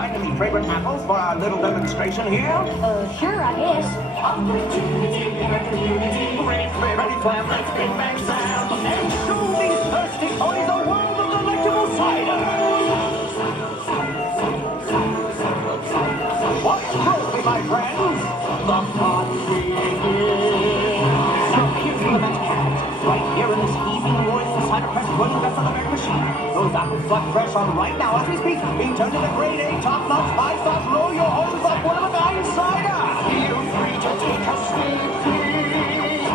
Finally, fragrant apples for our little demonstration here? Sure, I guess. Opportunity, great ready flam, let's big bang sound, and show these thirsty ponies the world of delectable cider. What's trophy, my friends? The party begins. So here's the mechanic. Right here in this easy noise, the cider press running best on the very machine. Those apples flood fresh on right now as we speak, being turned into grade A, top-notch, five-stars, roll your horses up one-of-a-kind cider. Feel free to take a sneak peek.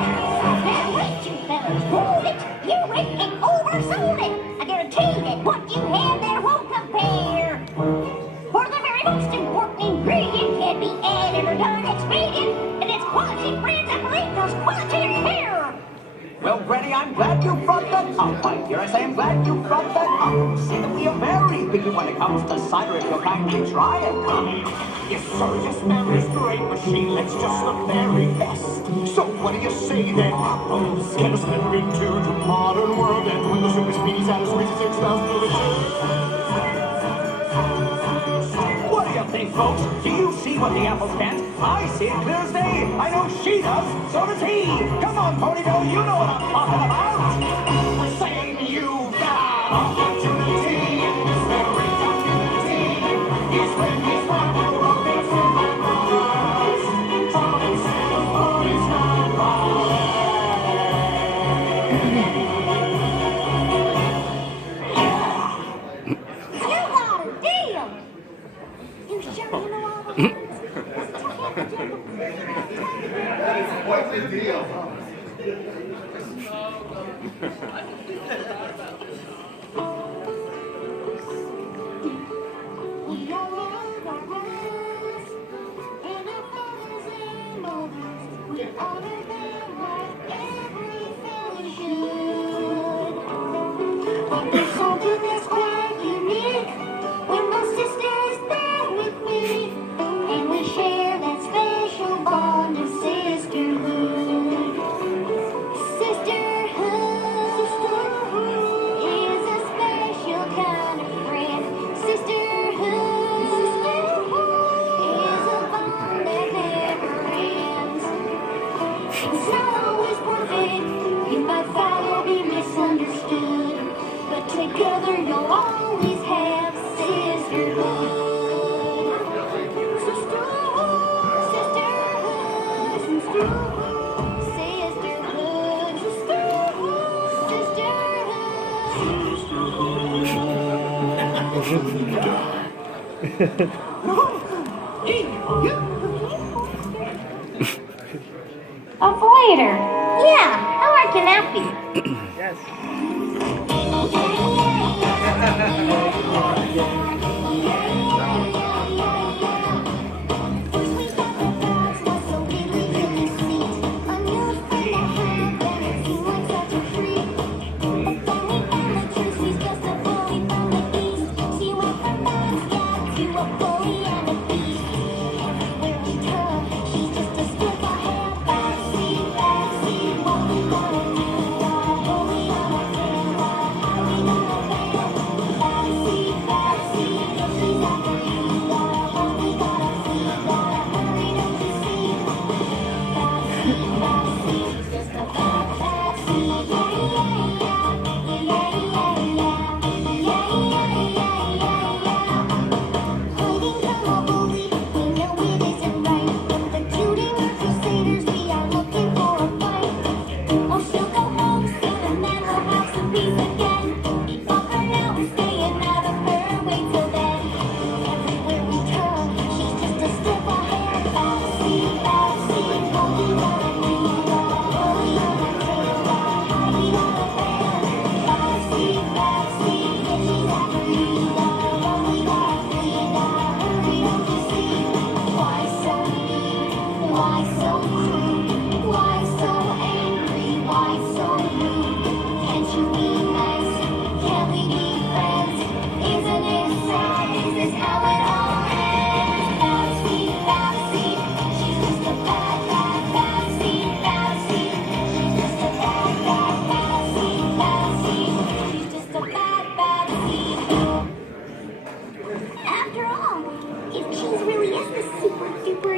Now wait, you fellas, hold it! You ripped and oversold it! I guarantee that what you have there won't compare. For the very most important ingredient can't be added or done, it's vegan, and it's quality brands that believe there's quality and care. Well, Granny, I'm glad you brought that up. My dear, I say I'm glad you brought that up. See that we are very picky when it comes to cider if you'll kindly try it. Yes, sir, yes, ma'am, this great machine makes just the very best. So what do you say then? Apples can slip into the modern world, and when the sugar speedies out as sweet as 6,000 delicious. What do you think, folks? Do you see what the apple stands? I see it clear as day. I know she does. So does he. Come on, Ponyville, you know what I'm talking about. We're saying you've got opportunity. This very opportunity is when we find the world makes it rise. Trouble sales, ponies not You got a deal! You sure you know all the words? What's the deal? We all love our brothers, and our fathers and mothers. We honor them like every family should. But there's something that's quite unique when my sister is there with me, and we share that special bond of sisterhood. Sisterhood is a special kind of friend. Sisterhood is a bond that never ends. It's not always perfect. You might fight or be misunderstood, but together you'll always have sisterhood. Sisterhood, sisterhood, sisterhood, A voider. Yeah, how hard can that be? Yes.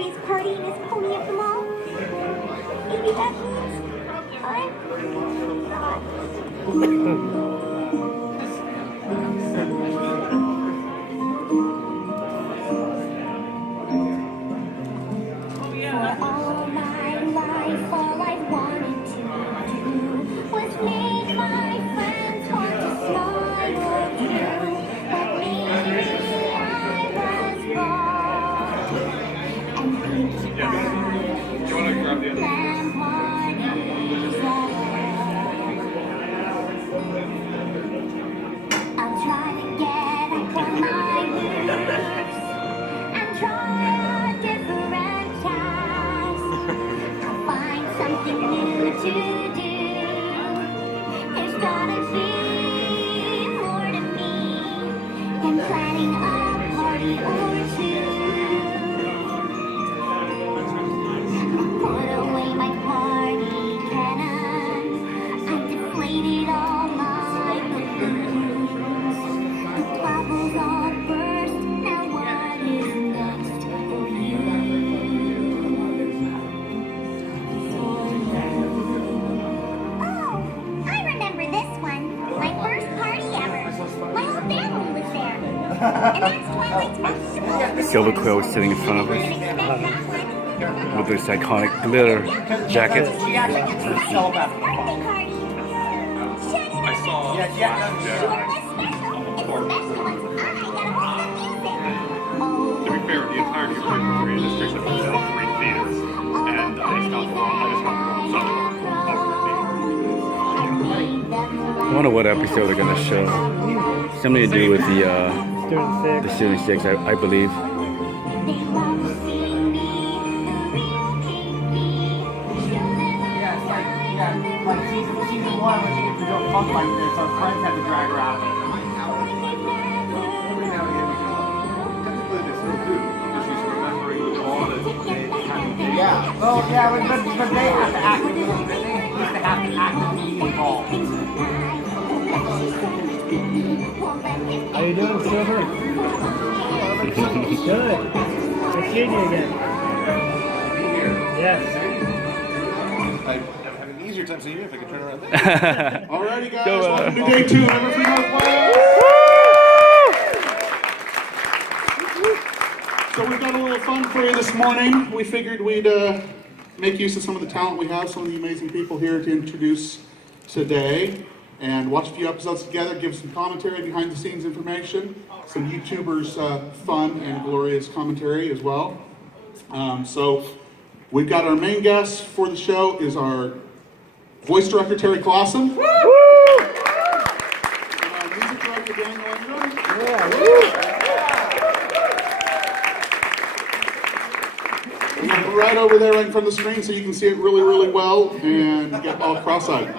Furries partying his pony at the mall? Maybe that means I'm not. For all my life, all I wanted to do was make my friends want to smile too. But maybe I was wrong. And each time, land parties I'll try to get up on my roots and try a different task. I'll find something new to do. There's gotta be more to me than planning a party or two. Put away my party cannon. I've deflated all my balloons. The bubbles all burst. Now what is next for you? Oh, I remember this one. My first party ever. My whole family was there. And that's Twilight's most Silver Quill was sitting in front of us with this iconic glitter jacket. She actually gets her cell back. I saw. Yeah. To be fair, the entirety of Everfree in this case is Everfree theaters, and I just got the wrong song I wonder what episode they're gonna show. Something to do with the Student 6, I believe. Like season 1 when she gets to go funk like this, our friends have to drag her out. Yeah. Well, yeah, but they have to act. They used to have to act involved. How you doing, Silver? Good. Good seeing you again. Yes. I'm having an easier time seeing you if I could turn around there. Alrighty, guys. Go, Welcome to day 2 of Everfree Northwest. So we've got a little fun for you this morning. We figured we'd make use of some of the talent we have, some of the amazing people here to introduce today, and watch a few episodes together, give some commentary, behind the scenes information, some YouTubers' fun and glorious commentary as well. So we've got our main guest for the show is our voice director, Terry Clausen. And our music director, Daniel Ingram. Right over there, right in front of the screen, so you can see it really, really well and get all cross-eyed.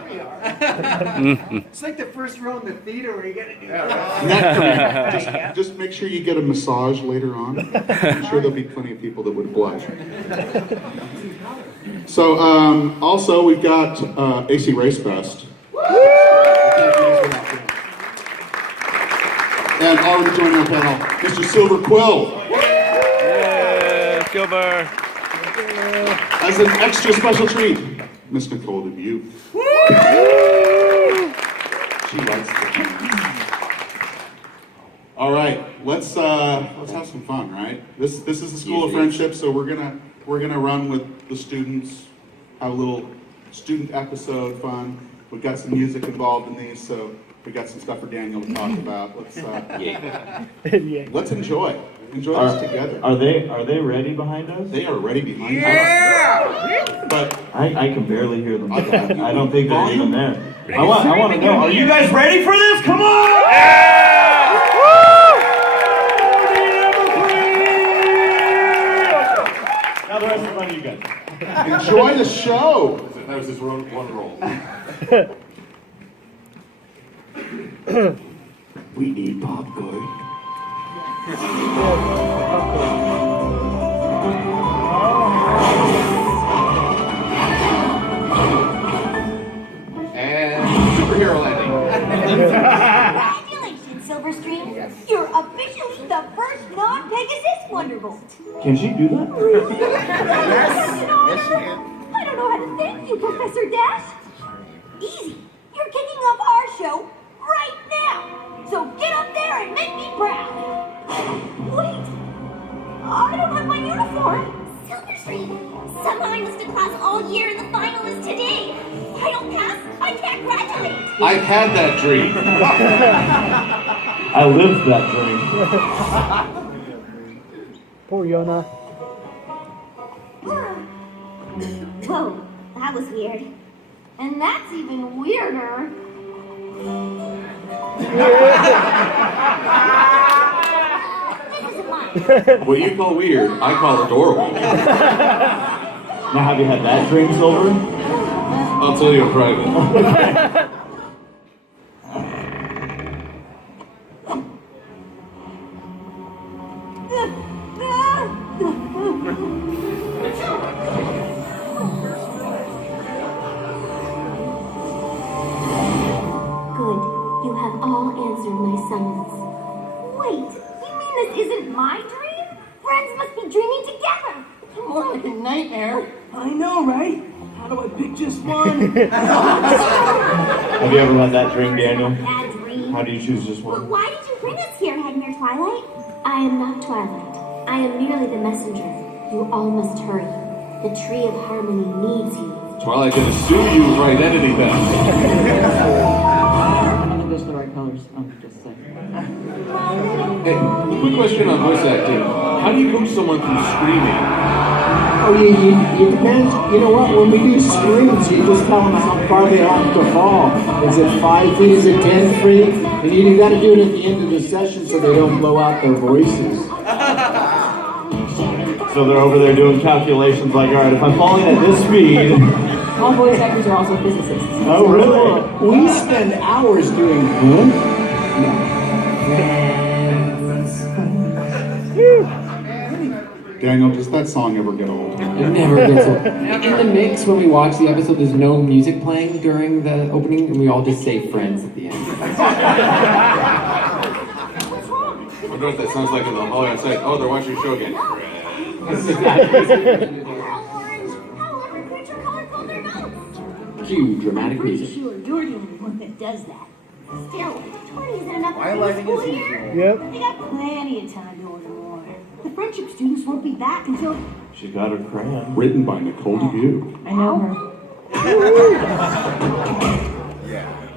It's like the first row in the theater where you get to do that. Just make sure you get a massage later on. I'm sure there'll be plenty of people that would oblige. So, also we've got AC Race Fest. And already joining our panel, Mr. Silver Quill. Yeah, Silver. As an extra special treat, Miss Nicole Dubuque. She likes it. All right, let's have some fun, right? This is the School of Friendship, so we're gonna run with the students, have a little student episode fun. We've got some music involved in these, so we got some stuff for Daniel to talk about. Let's enjoy this together. Are they ready behind us? They are ready behind us. But I can barely hear them. I don't think they're even there. I want to know. Are you You guys ready for this? Come on! Now the rest is on you guys. enjoy the show. That was his one roll. We need popcorn. And superhero landing. Congratulations, Silverstream. You're officially the first non-Pegasus wonderful. Can she do that? Yes, she can. I don't know how to thank you, Professor Dash. Easy. You're kicking off our show right now. So get up there and make me proud. Wait. I don't have my uniform. Silverstream. Somehow I missed a class all year and the final is today. If I don't pass, I can't graduate. I've had that dream. I lived that dream. Poor Yona. Whoa, that was weird. And that's even weirder. This isn't mine. What you call weird, I call adorable. Now, have you had that dream, Silver? I'll tell you in private. Good. You have all answered my summons. Wait, you mean this isn't my dream? Friends must be dreaming together. More like a nightmare. I know, right? How do I pick just one? Have you ever had that dream, Daniel? Bad dream. How do you choose just But one? why did you bring us here, Headmare Twilight? I am not Twilight. I am merely the messenger. You all must hurry. The Tree of Harmony needs you. Twilight gonna sue you for identity theft. I think those are the right colors. I'm just saying. Hey, quick question on voice acting. How do you coach someone through screaming? Oh, it depends. You know what? When we do screams, you just tell them how far they have to fall. Is it 5 feet? Is it 10 feet? And you got to do it at the end of the session so they don't blow out their voices. So they're over there doing calculations like, all right, if I'm falling at this speed. All voice actors are also physicists. Oh, really? We spend hours doing good. Daniel, does that song ever get old? It never gets old. In the mix, when we watch the episode, there's no music playing during the opening, and we all just say friends at the end. I wonder what that sounds like in the hallway outside. Oh, they're watching your show again. How every creature color called their notes. Cue dramatic Pretty music. sure you're the only one that does that. Still, 20 isn't enough for the Highlighting school is year. easier. Yep. They got plenty of time to order more. The friendship students won't be back until... She got her crayon. Written by Nicole DeGue. I know her.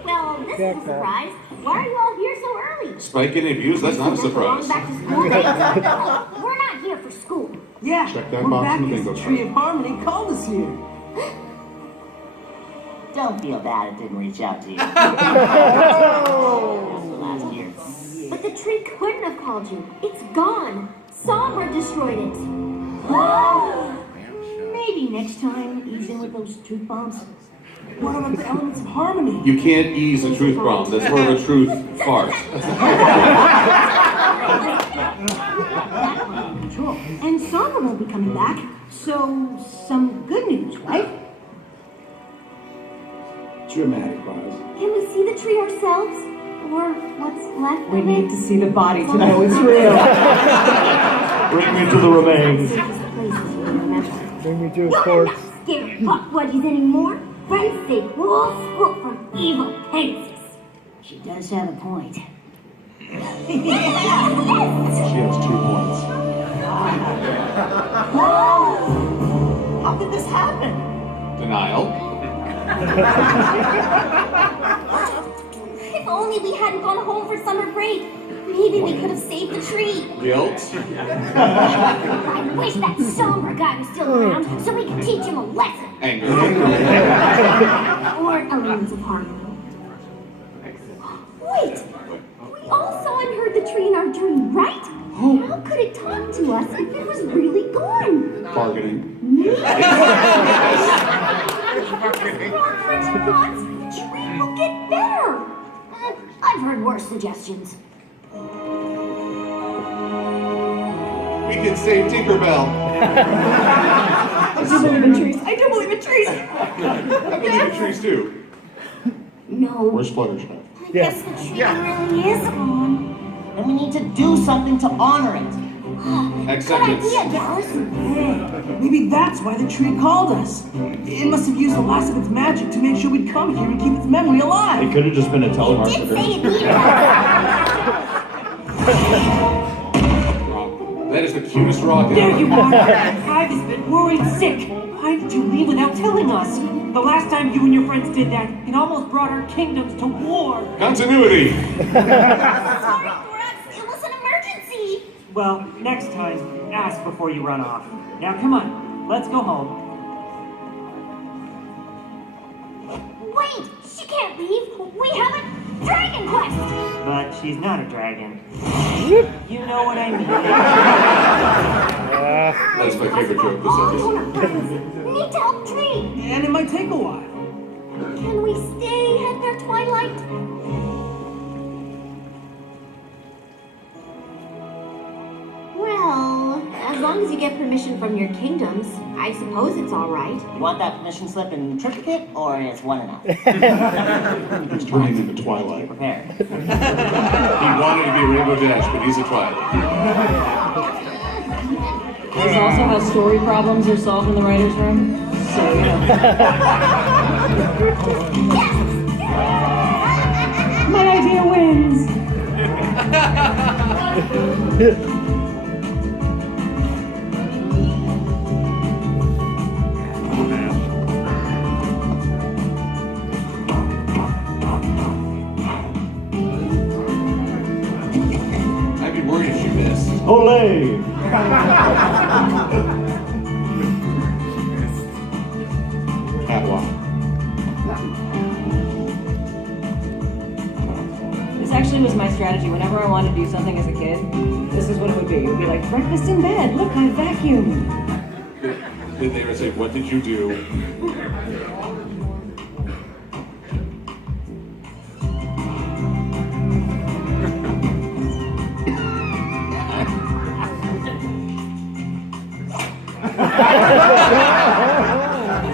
Well, this is a surprise. Why are you all here so early? Spike getting abused? That's not a surprise. Back to school days. We're not here for school. Yeah, Check that we're box back in the because bingo the Tree card. of Harmony called us here. Don't feel bad it didn't reach out to you. Last year. But the tree couldn't have called you. It's gone. Sombra destroyed it. Maybe next time, ease in with those truth bombs. What about the elements of harmony? You can't ease a truth bomb. That's more of a truth farce. Control. And Sombra won't be coming back. So, some good news, right? Dramatic pause. Can we see the tree ourselves? Or what's left We of need it? to see the body to know it's real. Bring me to the remains. Safest places we remember. Bring me to a You're corpse. not scared buck buddies anymore. Friends save whole school from evil Pegasus. She does have a point. She has 2 points. How did this happen? Denial. If only we hadn't gone home for summer break. Maybe we could have saved the tree. Guilt. I wish that Sombra guy was still around so we could teach him a lesson. Anger. Or elements of harmony. Wait! We all saw and heard the tree in our dream, right? How could it talk to us if it was really gone? Bargaining. The tree will get better. I've heard worse suggestions. We can save Tinkerbell. I do believe in trees. I do believe in trees. I believe in trees too. No. Where's Fluttershy? I guess the tree really is gone. And we need to do something to honor it. Good Acceptance. idea, Dallas. Maybe that's why the tree called us. It must have used the last of its magic to make sure we'd come here and keep its memory alive. It could have just been a Did telemarketer. say it needed us. That is the cutest rock There ever. you are! I've just been worried sick. Why did you leave without telling us? The last time you and your friends did that, it almost brought our kingdoms to war. Continuity. Sorry, Thorax. It was an emergency. Well, next time, ask before you run off. Now come on, let's go home. Wait, she can't leave. We have a dragon quest. But she's not a dragon. You know what I mean. That is my favorite joke this All episode. our friends need to help Tree. And it might take a while. Can we stay at their twilight? Well, as long as you get permission from your kingdoms, I suppose it's all right. You want that permission slip in triplicate, or is one enough? He's turning into Twilight. Prepare. He wanted to be Rainbow Dash, but he's a Twilight. This also how story problems are solved in the writer's room. So, you know. My idea wins. I'd be worried if she missed. Olay! Catwalk. This actually was my strategy. Whenever I wanted to do something as a kid, this is what it would be. It would be like, breakfast in bed. Look, I vacuumed. Did they ever say, what did you do?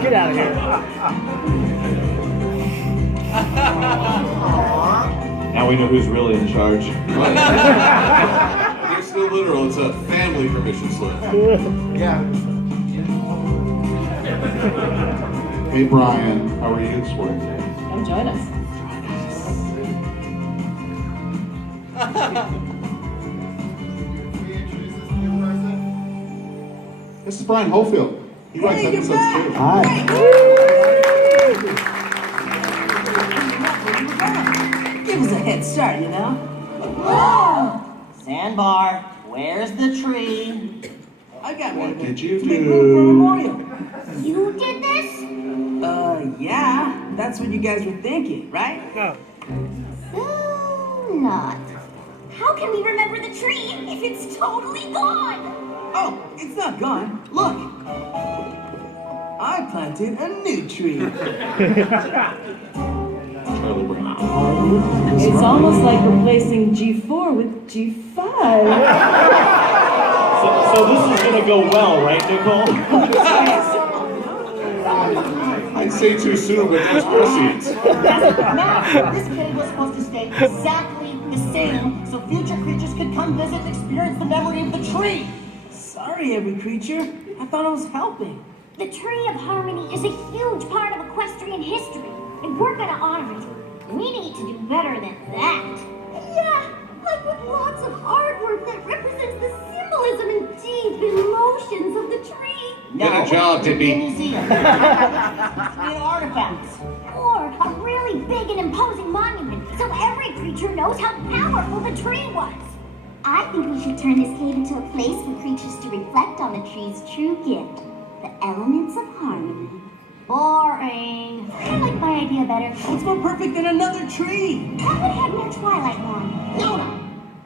Get out of here. Now we know who's really in charge. It's no literal, it's a family permission slip. Hey Brian, how are you this morning? Come join us. This is Brian Hofield. He writes Hey, you're episodes back. too. Hi. Give us a head start, you know? Sandbar, where's the tree? I got What one. did you To make room for a do? memorial. You did this? Yeah. That's what you guys were thinking, right? Not. How can we remember the tree if it's totally gone? Oh, it's not gone. Look. I planted a new tree. Charlie Brown. It's almost like replacing G4 with G5. So this is gonna go well, right, Nicole? I'd say too soon, but that's proceeds. Now, this cave was supposed to stay exactly the same so future creatures could come visit and experience the memory of the tree. Sorry, every creature. I thought I was helping. The Tree of Harmony is a huge part of equestrian history, and we're gonna honor it. We need to do better than that. Yeah, like with lots of artwork that represents the symbolism and deep emotions of the tree. Get a job, A Dippy. museum. Real artifacts. Or a really big and imposing monument, so every creature knows how powerful the tree was. I think we should turn this cave into a place for creatures to reflect on the tree's true gift, the elements of harmony. Boring. I like my idea better. What's more perfect than another tree? That would have more Twilight one. Luna,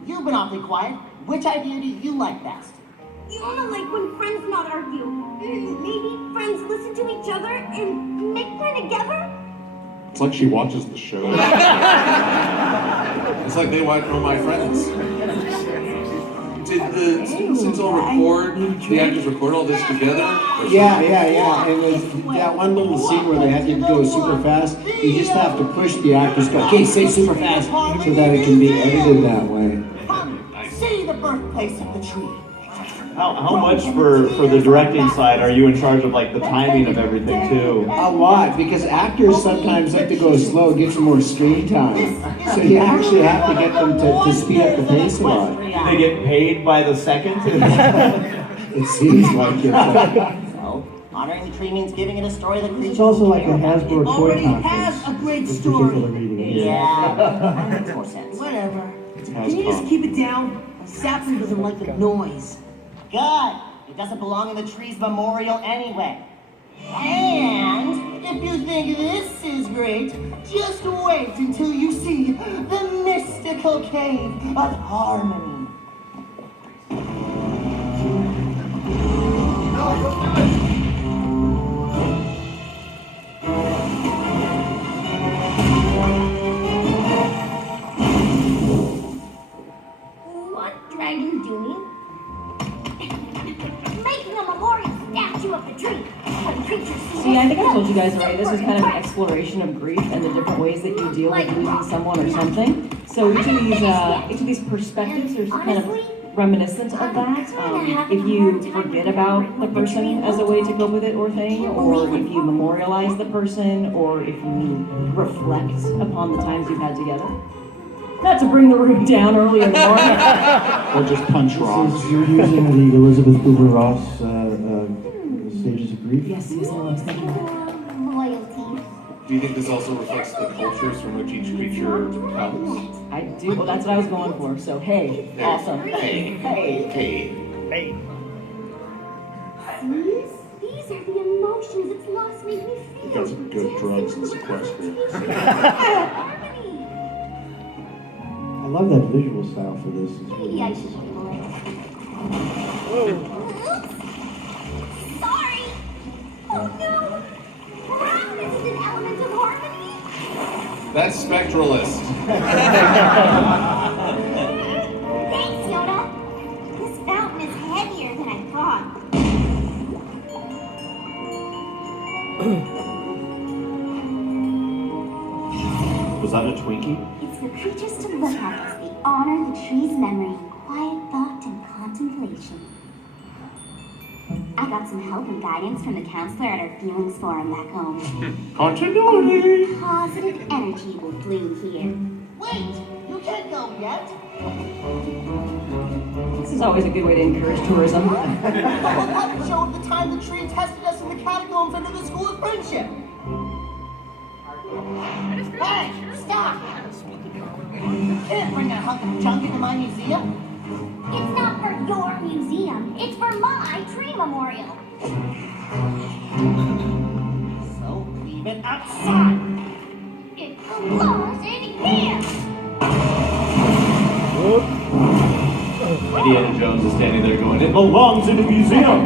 you've been awfully quiet. Which idea do you like best? You wanna like when friends not argue. Maybe friends listen to each other and make play together? It's like she watches the show. It's like they watch all my friends. Did the students all record, the actors record all this together? Or Yeah. And with that one little scene where they had to go super fast, you just have to push the actors go, okay, say super fast, so that it can be edited that way. Come, see the birthplace of the tree. How much for the directing side are you in charge of like the timing of everything too? A lot, because actors sometimes like to go slow, get some more screen time. So you actually have to get them to speed up the pace a lot. Do they get paid by the second? It seems like it. So, honoring the tree means giving it a story that creatures. It's also like a Hasbro toy Already conference. has a great This story. particular reading. Yeah, that makes more sense. Whatever. Can you just keep it down? Sapling doesn't like the noise. Good. It doesn't belong in the tree's memorial anyway. And if you think this is great, just wait until you see the mystical cave of harmony. What dragon doing? Making a memorial statue of the tree. When creatures See, I think I told you guys already, this was kind of an exploration of grief and the different ways that you deal with losing someone or something. So each of these perspectives are kind of reminiscent of that. If you forget about the person as a way to cope with it or thing, or if you memorialize the person, or if you reflect upon the times you've had together. Not to bring the room down early in the morning. Or just punch rocks. You're using the Elizabeth Kubler-Ross stages of grief? Yes, I was thinking that. loyalty. Do you think this also reflects the cultures from which each creature comes? I do. Well, that's what I was going for. So, hey, awesome. Hey. These are the emotions its loss made me feel. You got some good drugs and sequestration. I love that visual style for this. It's really Maybe I nice. should pull it. Oops. Sorry. Oh no. Brown isn't an element of harmony. That's Spectralist. Thanks, Yoda. This fountain is heavier than I thought. Was that a Twinkie? It's for creatures to look at as they honor the tree's memory in quiet thought and contemplation. I got some help and guidance from the counselor at our feelings forum back home. Continuity! Positive energy will bloom here. Wait, you can't go yet. This is always a good way to encourage tourism. The whole puppet show of the time the tree tested us in the catacombs under the School of Friendship. Hey, stop! You can't bring that hunk of junk into my museum. It's not for your museum. It's for my tree memorial. So leave it outside. It belongs in here. Indiana Jones is standing there going, it belongs in the museum!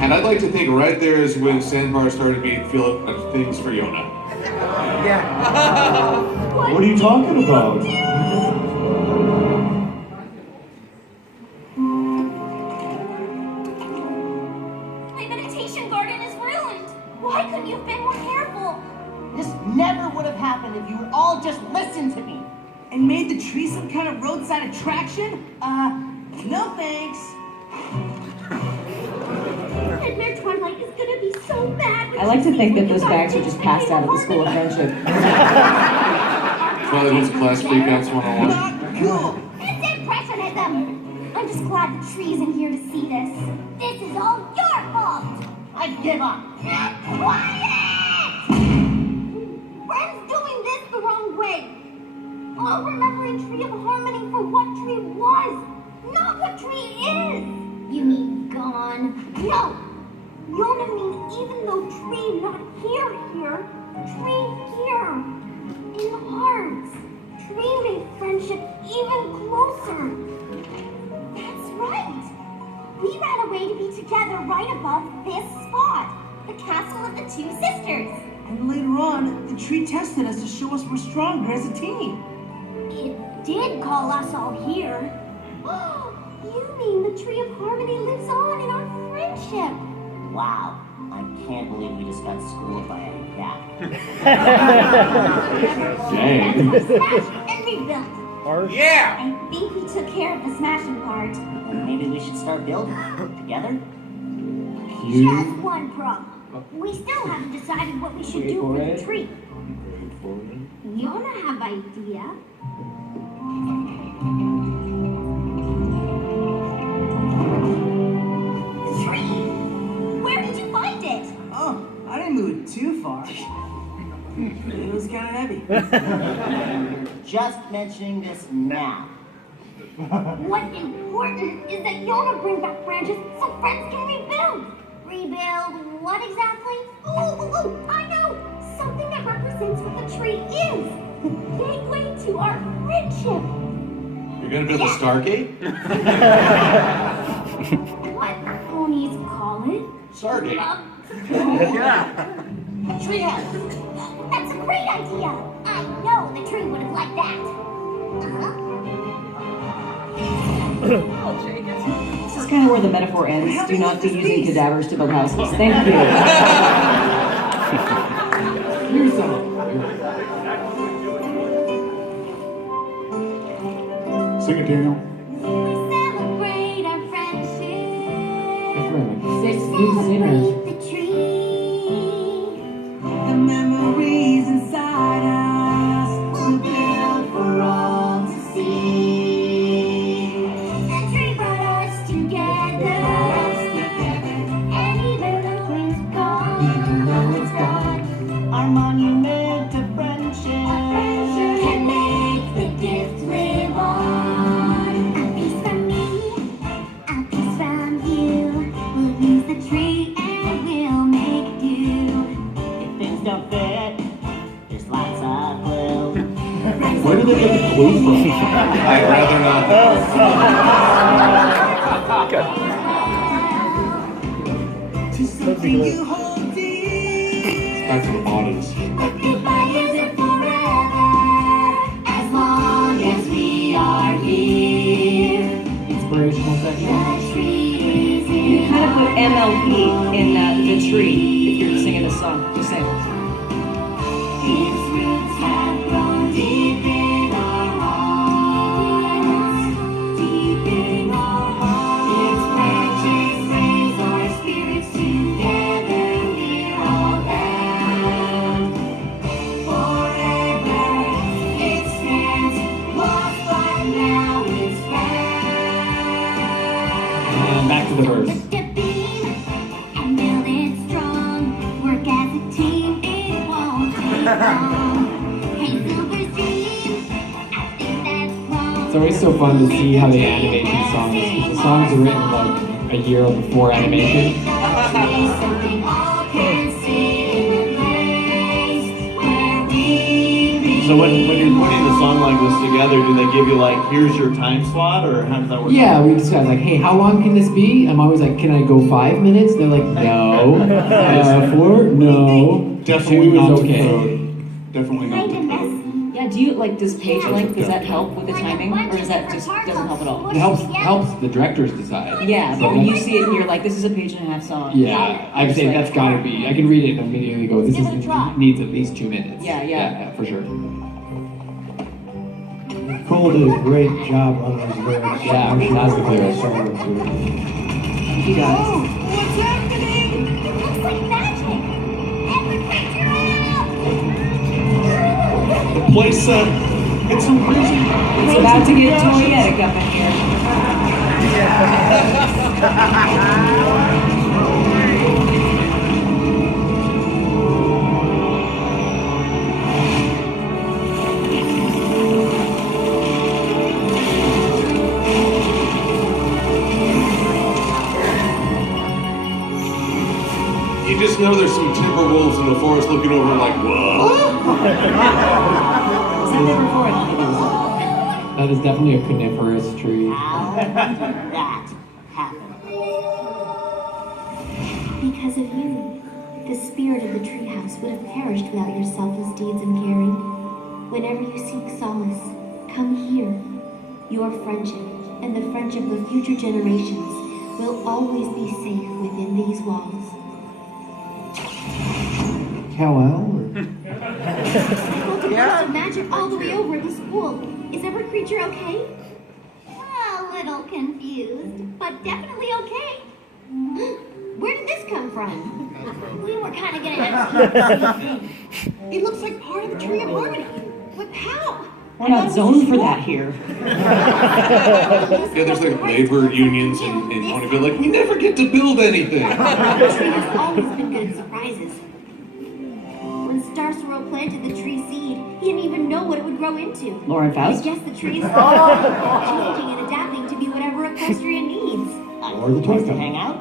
And I'd like to think right there is when Sandbar started being feel things for Yona. What are you talking about? My meditation garden is ruined. Why couldn't you have been more careful? This never would have happened if you would all just listened to me. And made the tree some kind of roadside attraction? No thanks. Nightmare Twilight is gonna be so bad. I like to think that those bags are just passed out of the School of Friendship. Twilight was class freakouts 101. Not cool. It's impressionism. I'm just glad the tree's in here to see this. This is all your fault. I give up. Quiet! Friends doing this the wrong way. All remembering Tree of Harmony for what Tree was, not what Tree is. You mean gone? No. Yona means even though Tree not here, Tree here. In hearts. Tree made friendship even closer. That's right. We ran away to be together right above this spot. The castle of the two sisters. And later on, the tree tested us to show us we're stronger as a team. It did call us all here. You mean the Tree of Harmony lives on in our friendship? Wow, I can't believe we just got schooled by a cat. Dang. Smashed and rebuilt. Yeah! I think we took care of the smashing part. And maybe we should start building together? Just one problem. We still haven't decided what we should do with the tree. Yona have idea. Tree! Where did you find it? Oh, I didn't move it too far. It was kind of heavy. Just mentioning this now. What's important is that Yona bring back branches so friends can rebuild. Rebuild what exactly? Oh, I know! Something that represents what the tree is. The gateway to our friendship. You're gonna build a Stargate? What ponies call it? Stargate. Treehouse. That's a great idea. I know the tree would have liked that. This is kind of where the metaphor ends. Do not be using cadavers to build houses. Thank you. Here's some. Sing it, Daniel. Celebrate our friendship. Six new singers. Celebrate the tree. The memories inside us We'll build for all to see. The tree brought us together. And even though it's gone, Our monument to friendship. can make the gift live on. A piece from me, a piece from you. We'll use the tree and we'll make do. If things don't fit, there's lots of glue. Where did they get the clue from? I'd rather not. to something you hold dear. Back to the bodies. Goodbye isn't forever, as long as we are here. Inspirational section. The tree is You here. kind of put MLP in the tree if you're singing this song. Just saying. Its roots have grown deep in our hearts. Deep in our hearts. Its branches raise our spirits together. We're all bound. Forever it stands, lost but now it's found. And back to the verse. Lift a beam and build it strong. Work as a team, it won't take long. Hey, Silver's dream, I think that's wrong. It's always so fun to see how they animate these songs. The songs are written like a year before animation. Something all can sit in a place where we So when you're putting a song like this together, do they give you like, here's your time slot, or how does that work? Yeah, we discussed like, hey, how long can this be? I'm always like, can I go 5 minutes? They're like, no. 4? No. Definitely 2 is not to okay. code. Definitely not to kind of code. messy. Yeah, does page length, does that help with the timing? Or does that just doesn't help at all? It helps the directors decide. Yeah, but when you see it and you're like, this is a page and a half song. Yeah, I would say that's gotta be. I can read it and immediately go, this needs at least 2 minutes. Yeah. For sure. Cole did a great job on those lyrics. Yeah, I'm sure that's the they're lyrics. similar to it. You guys. What's happening? It looks like magic. Every creature out! Place it's some crazy. It's about to get toyetic up in here. You just know there's some timber wolves in the forest looking over like, whoa. That is definitely a coniferous tree. How did that happen? Because of you, the spirit of the treehouse would have perished without your selfless deeds and caring. Whenever you seek solace, come here. Your friendship and the friendship of future generations will always be safe within these walls. Kal-El? Multiverse of magic all the way over in the school. Is every creature okay? little confused, but definitely okay. Where did this come from? We were kind of gonna It looks like part of the Tree of Harmony. But how? We're not zoned for that here. Yeah, there's like labor unions in Ponyville. Like, we never get to build anything. The tree has always been good at surprises. When Star Swirl planted the tree seed, he didn't even know what it would grow into. Lauren I Faust? guess the tree is changing and adapting to be whatever Equestria needs. Or the toy To company. hang out?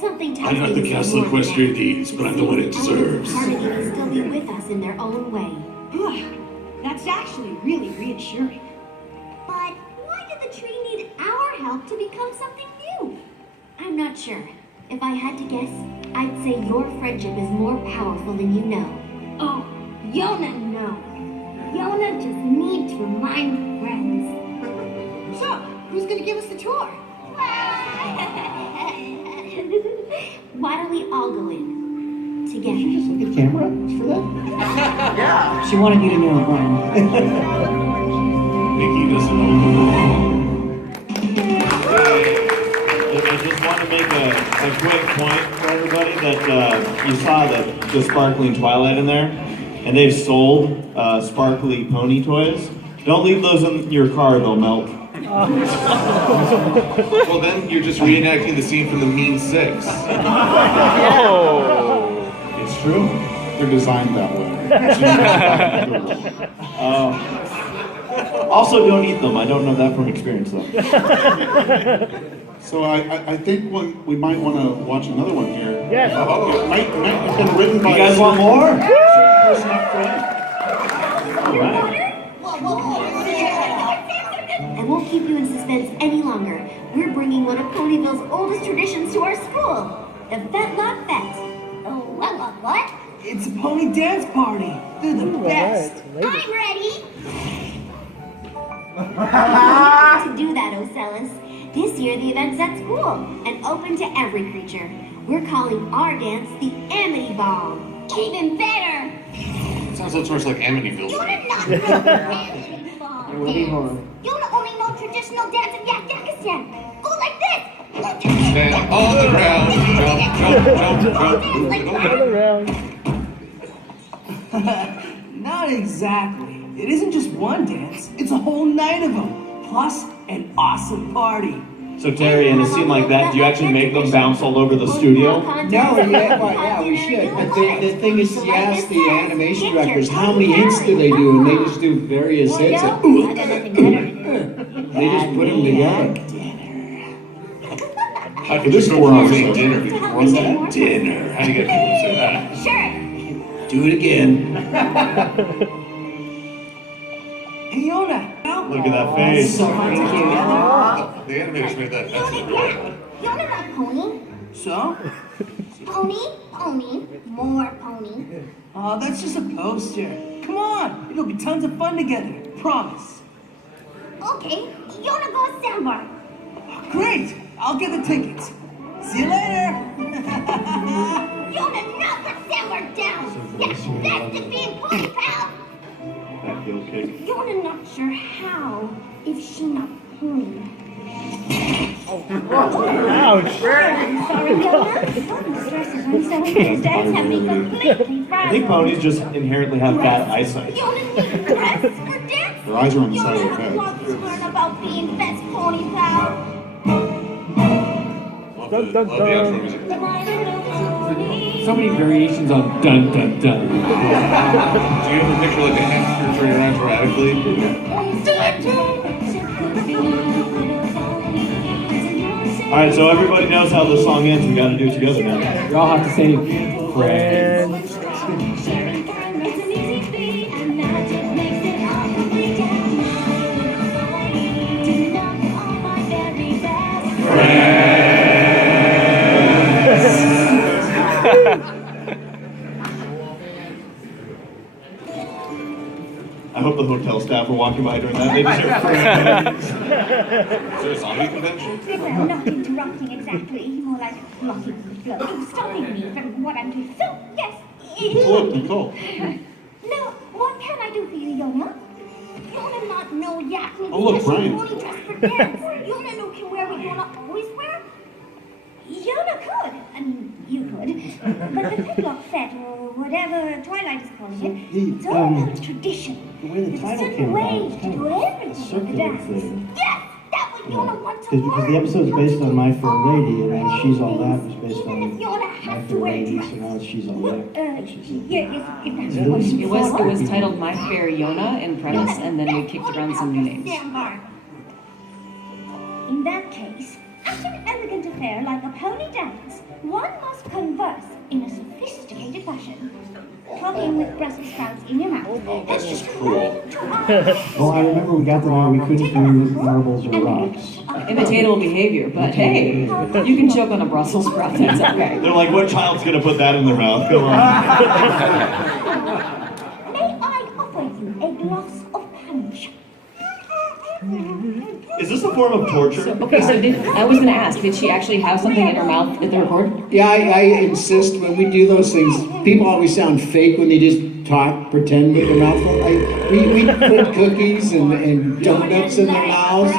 Something tells I'm not me the this is castle more than Equestria that. needs, but I'm the one it deserves. Harmony can still be with us in their own way. That's actually really reassuring. But why did the tree need our help to become something new? I'm not sure. If I had to guess, I'd say your friendship is more powerful than you know. Oh, Yona knows. Yona just needs to remind friends. So, who's gonna give us the tour? Why don't we all go in? Together. Just look at camera for that. She wanted you to know, Brian. Mickey doesn't know. I just want to make a quick point for everybody that you saw the sparkling Twilight in there, and they've sold sparkly pony toys. Don't leave those in your car, they'll melt. Well, then you're just reenacting the scene from the Mean Six. It's true. They're designed that way. Also, don't eat them. I don't know that from experience, though. So I think we might want to watch another one here. Yes. It might have been written by. You guys want more? I won't keep you in suspense any longer. We're bringing one of Ponyville's oldest traditions to our school. The Fetlock Fete. Oh, what? It's a pony dance party. They're the best. I'm ready! To do that, Ocellus. This year the event's at school and open to every creature. We're calling our dance the Amity Ball. Even better! Sounds so much like Amityville. You're not real Amity Ball dance. You only know traditional dance of Yakdakistan. Go like this! Stand on the ground, jump. Not exactly. It isn't just one dance. It's a whole night of them. Plus, an awesome party. So, Terry, in a scene like that, do you actually make them bounce all over the studio? No, yeah, we should. But the thing is, you ask the animation directors how many hits do they do, and they just do various hits. And, they just put them together. How could this go wrong saying dinner before that? Dinner. How do you get people to say that? Sure! Do it again. Hey, Yona. Look at that face. So fun to hear. The animators made that excellent. You're not a pony. So? Pony, more pony. Oh, that's just a poster. Come on. It'll be tons of fun together. Promise. Okay, Yona goes Sandbar. Great. I'll get the tickets. See you later. Yona, not put Sandbar down. That's the being pony, pal. That heel kick. Yona not sure how if she not pony. Ouch. Sorry, Yona. Stress is when someone his dads have me completely I think frazzled. ponies just inherently have bad eyesight. Yona needs rest for dancing. Their eyes are on the side of Yona their has head. lots to learn about being best pony, pal. Love the outro music. So many variations on dun dun dun. Do you ever picture like a hamster turning around dramatically? Alright, so everybody knows how the song ends. We gotta do it together now. We all have to say friends. I hope the hotel staff are walking by during that. They deserve friends. Is there a zombie convention? Well, not interrupting exactly, more like blocking the flow, stopping me from what I'm doing. So, yes. Look, Nicole. Now, what can I do for you, Yona? Yona not know exactly Oh, look, Brian. pony dress for dance. Yona no can wear what Yona always wear. Yona could. I mean, you could. But the Pitlock Fete, or whatever Twilight is calling it, it's all about tradition. The way the There's a title certain came way about, it's to kind do of a everything with the circular dance. thing. Yes, that would Yona want to Because learn. the episode's based on My Fair Lady, and then She's All That was based Even on if Yona My has to Fair wear Lady, dress. so now it's She's All That. Yes, if that's It what was- you It was follow. titled My Fair Yona in premise, and then we kicked around some new names. In that case, at an elegant affair like a pony dance, one must converse in a sophisticated fashion. Talking with Brussels sprouts in your mouth. That's just cruel. Well, I remember we got to where we couldn't do marbles or rocks. Imitatable behavior, but hey, you can choke on a Brussels sprout, that's okay. They're like, what child's gonna put that in their mouth? Come on. May I offer you a glass of punch? Is this a form of torture? Okay, so I was gonna ask, did she actually have something in her mouth at the record? Yeah, I insist when we do those things, people always sound fake when they just talk, pretend with their mouth full. We put cookies and donuts in their mouths.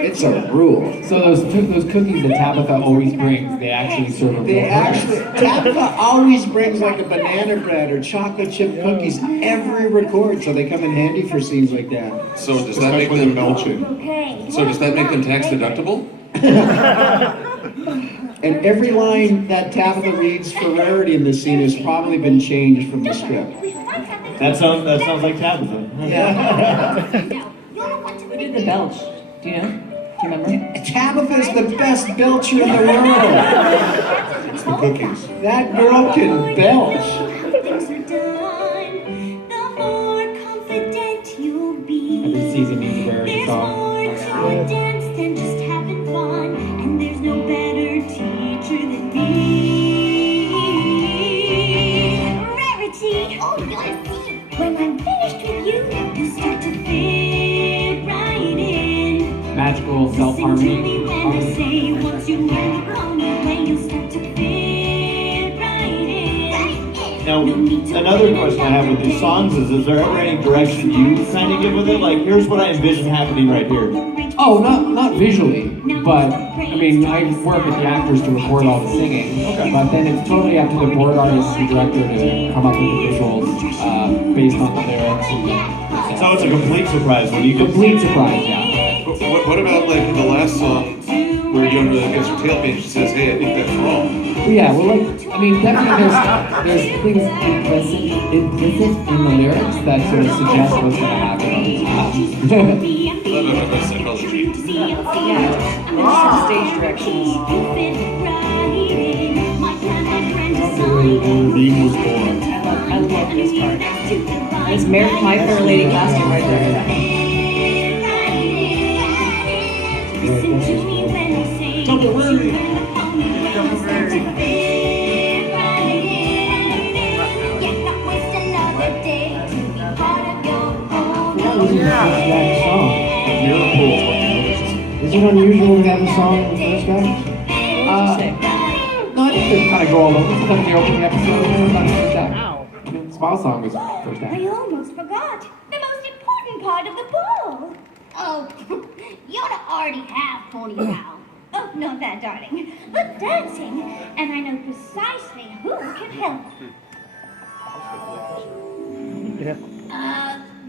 It's a rule. So those cookies that Tabitha always brings, they actually sort of. Tabitha always brings like a banana bread or chocolate chip cookies every record, so they come in handy for scenes like that. So does that make them belching? So does that make them tax deductible? And every line that Tabitha reads for rarity in this scene has probably been changed from the script. That sounds like Tabitha. Who did the belch? Do you know? Do you remember? Tabitha's the best belcher in the world. It's the cookies. That girl can belch. Every season needs a rarity song. When I'm finished with you, you start to fit right in. Magical self-harmony. When I say once you learn the pony way, you start to fit right in. Now, another question I have with these songs is there ever any direction you kind of give with it? Like, here's what I envision happening right here. Oh, not visually, but I mean, I work with the actors to record all the singing. Okay. But then it's totally up to the board artist and director to come up with the visuals based on the lyrics. And So it's a complete surprise when you get complete surprise, yeah. What about like the last song where Yona gets her tail pinched and says, "Hey, I think that's wrong." Yeah, well, like, I mean, definitely there's things implicit in the lyrics that sort of suggest what's going to happen. Psychology. Yeah, and some stage directions. Reem was born. I love this part. It's My Fair Lady costume right there. Double rarity. That song. Miracle. Is it unusual to have a song in the first act? No, I think they kind of go all over. It's kind of the opening episode, not the first act. Smile Song was first act. I almost forgot the most important part of the ball. Oh, you ought to already have pony now. Oh, not that, darling. But dancing, and I know precisely who can help.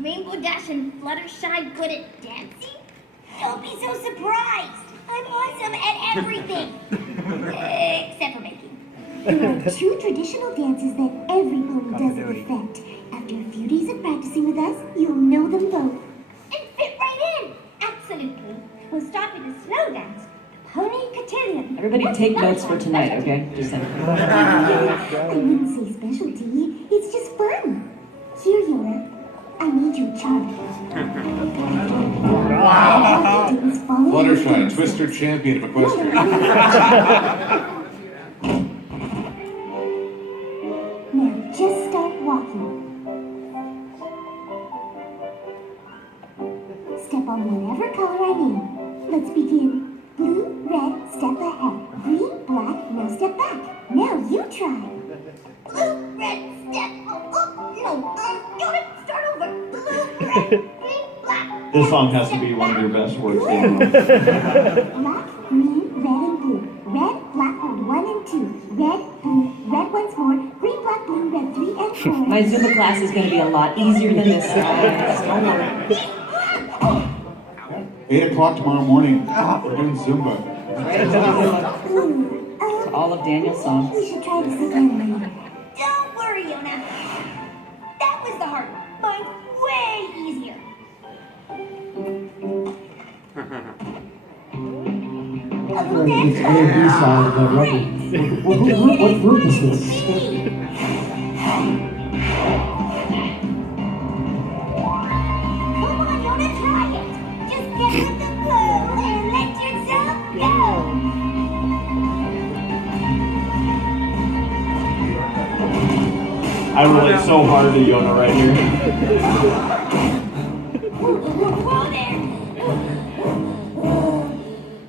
Rainbow Dash and Fluttershy good at dancing? Don't be so surprised. I'm awesome at everything. Except for making. There are two traditional dances that every pony does at the fete. After a few days of practicing with us, you'll know them both. And fit right in. Absolutely. We'll start with a slow dance. Pony Cotillion. Everybody take notes for tonight, okay? Just saying. I wouldn't say specialty. It's just fun. Here, Yona. I need your chart. Fluttershy, Twister champion of equestrian. Now, just start walking. Step on whatever color I'm in. Let's begin. Blue, red, step ahead. Green, black, now step back. Now you try. Blue, red, step. Oh, no. Got it. Start over. Blue, this song has to be one of your best works. Black, green, red, and blue. Red, black, 1 and 2. Red, blue, red once more. Green, black, blue, red 3 and 4. My Zumba class is going to be a lot easier than this song. Don't worry. 8 o'clock tomorrow morning. We're doing Zumba. To all of Daniel's songs. We should try this again later. Don't worry, Yona. That was the hard one. Mine's way easier. It's A&B side of the record. What group is this? Come on, Yona, try it. Just get with the flow and let yourself go. I relate so hard to Yona right here. Whoa there.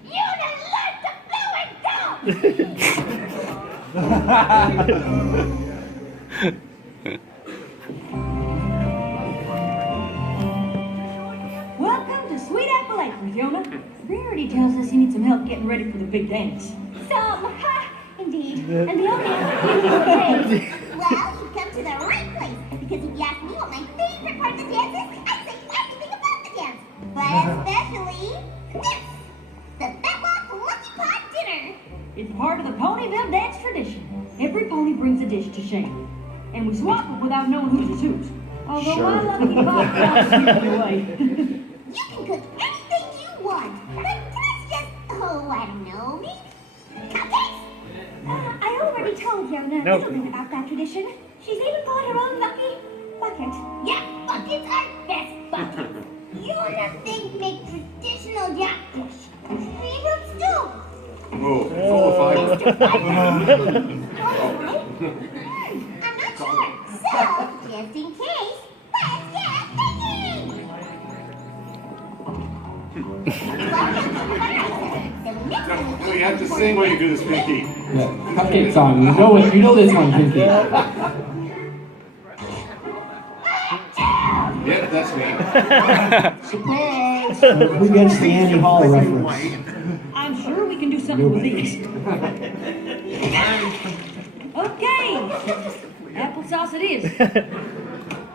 Yona, learn to flow and go. Welcome to Sweet Apple Acres, Yona. Rarity tells us you need some help getting ready for the big dance. Indeed. And the only answer is well, you've come to the right place. Because if you ask me what my favorite part of the dance is, I'd say everything about the dance. But especially this, the Bedlock Lucky Pot Dinner. It's part of the Ponyville dance tradition. Every pony brings a dish to share. And we swap them without knowing whose is whose. Although my lucky pot is usually away. You can cook anything you want. But that's just, I don't know, maybe cupcakes? I already told Yona a little bit about that tradition. She's even bought her own lucky bucket. Yeah, buckets are best buckets. Yona things make traditional jack dish. Favorite stew. Oh, full of fiber. I'm not sure. So, just in case, let's get thinking! No, you have to sing when you do this, Pinky. Yeah. Cupcake song. You know this one, Pinky. Yep, that's me. Surprise! Who gets the Andy Hall reference? I'm sure we can do something with these. Okay. Applesauce it is.